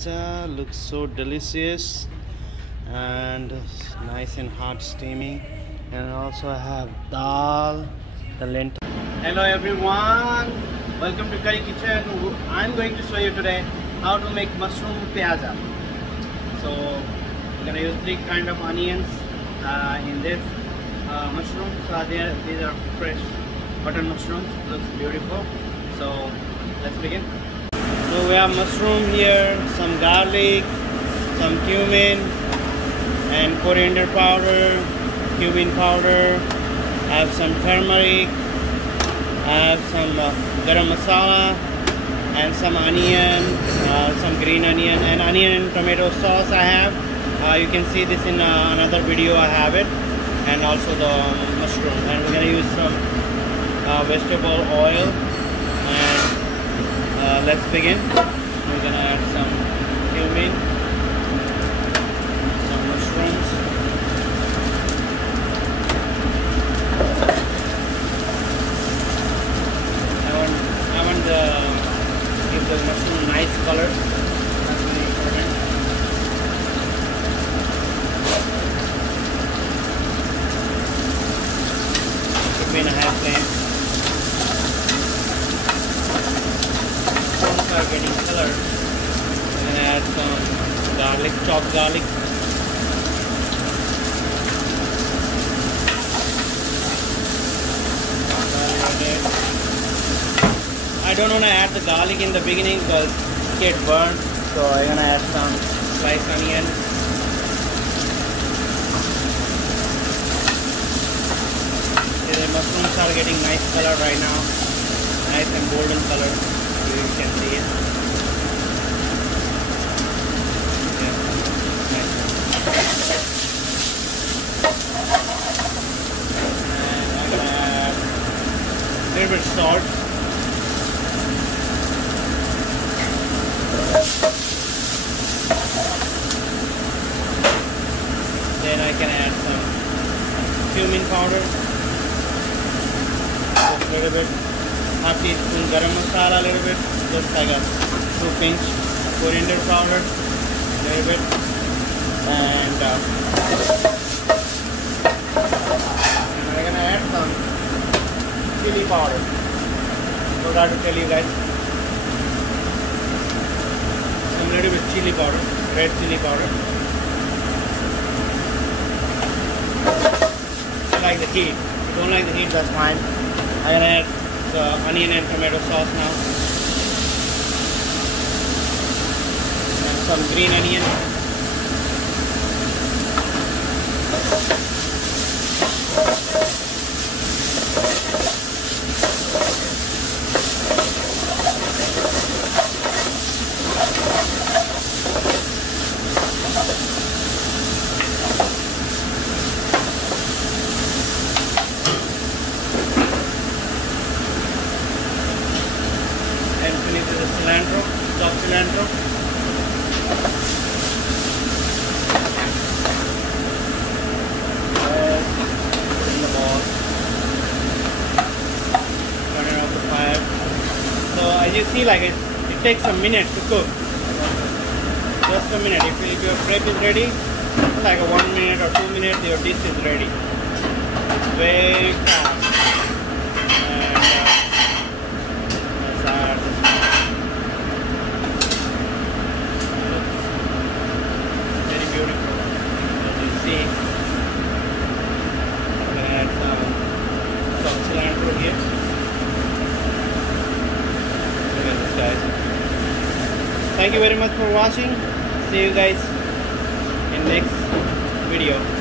pyaza. Looks so delicious and nice and hot, steamy. And also I have dal, the lentil. Hello everyone, welcome to Curry Kitchen. I'm going to show you today how to make mushroom pyaza. So we're gonna use 3 kind of onions in this mushroom. So these are fresh button mushrooms. Looks beautiful. So let's begin. So we have mushroom here, some garlic, some cumin and coriander powder, cumin powder. I have some turmeric. I have some garam masala and some onion, some green onion and onion and tomato sauce I have. You can see this in another video I have it, and also the mushroom. And we're going to use some vegetable oil, and let's begin. We're going to add some cumin, some mushrooms. I want to give the mushroom a nice color. That's very important. Put me in a half flame. Mushrooms are getting color. I'm going to add some garlic, chopped garlic. I don't want to add the garlic in the beginning because it gets burned, so I'm going to add some sliced onion. See, the mushrooms are getting nice color right now, nice and golden color. You can see it. Yeah, nice. And I'm going to add a little bit of salt. Then I can add some cumin powder, just a little bit, half teaspoon garam masala, a little bit, just like a 2 pinch coriander powder, a little bit, and I'm gonna add some chili powder. Forgot to tell you guys, some little bit chili powder, red chili powder. Like the heat. If you don't like the heat, that's fine. I'm gonna add the onion and tomato sauce now. And some green onion. And finish with the cilantro, chopped cilantro. Put in the bowl. Turn it off the fire. So as you see, like it takes a minute to cook. Just a minute. If your prep is ready, like a 1 minute or 2 minutes, your dish is ready. It's very fast. Here. Look at this, guys. Thank you very much for watching. See you guys in next video.